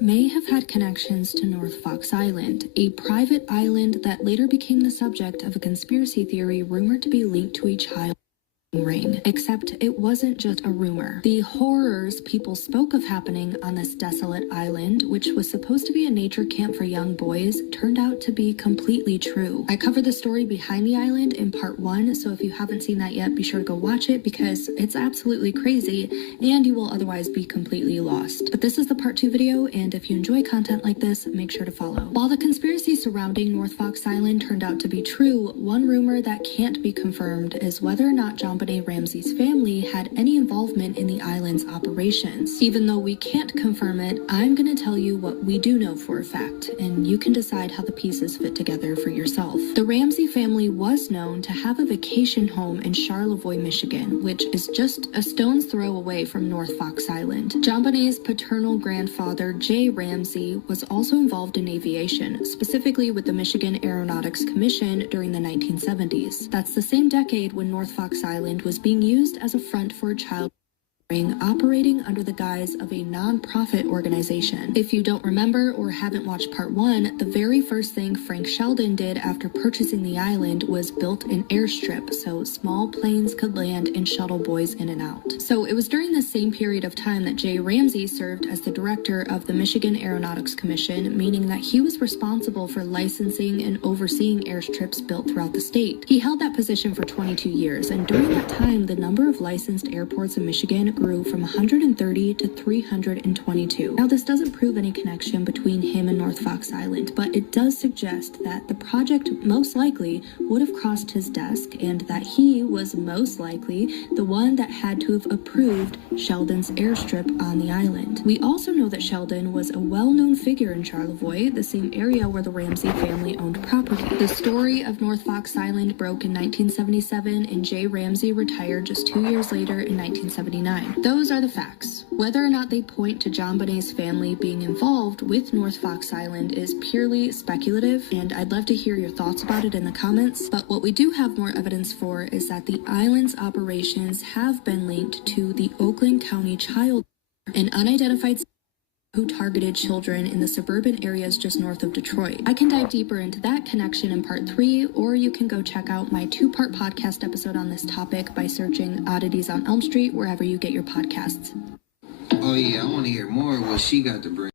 may have had connections to North Fox Island, a private island that later became the subject of a conspiracy theory rumored to be linked to a child ring. Except it wasn't just a rumor. The horrors people spoke of happening on this desolate island, which was supposed to be a nature camp for young boys, turned out to be completely true. I covered the story behind the island in part 1, so if you haven't seen that yet, be sure to go watch it because it's absolutely crazy and you will otherwise be completely lost. But this is the part 2 video, and if you enjoy content like this, make sure to follow. While the conspiracy surrounding North Fox Island turned out to be true, one rumor that can't be confirmed is whether or not JonBenet Ramsey's family had any involvement in the island's operations. Even though we can't confirm it, I'm gonna tell you what we do know for a fact, and you can decide how the pieces fit together for yourself. The Ramsey family was known to have a vacation home in Charlevoix, Michigan, which is just a stone's throw away from North Fox Island. JonBenet's paternal grandfather, Jay Ramsey, was also involved in aviation, specifically with the Michigan Aeronautics Commission during the 1970s. That's the same decade when North Fox Island was being used as a front for a child ring operating under the guise of a non-profit organization. If you don't remember or haven't watched part 1, the very first thing Frank Sheldon did after purchasing the island was built an airstrip so small planes could land and shuttle boys in and out. So it was during the same period of time that Jay Ramsey served as the director of the Michigan Aeronautics Commission, meaning that he was responsible for licensing and overseeing airstrips built throughout the state. He held that position for 22 years, and during that time, the number of licensed airports in Michigan grew from 130 to 322. Now, this doesn't prove any connection between him and North Fox Island, but it does suggest that the project most likely would have crossed his desk and that he was most likely the one that had to have approved Sheldon's airstrip on the island. We also know that Sheldon was a well-known figure in Charlevoix, the same area where the Ramsey family owned property. The story of North Fox Island broke in 1977 and Jay Ramsey retired just 2 years later in 1979. Those are the facts. Whether or not they point to JonBenet's family being involved with North Fox Island is purely speculative, and I'd love to hear your thoughts about it in the comments. But what we do have more evidence for is that the island's operations have been linked to the Oakland County Child, an unidentified who targeted children in the suburban areas just north of Detroit. I can dive deeper into that connection in part 3, or you can go check out my 2-part podcast episode on this topic by searching Oddities on Elm Street wherever you get your podcasts. Oh yeah, I want to hear more of what she got to bring.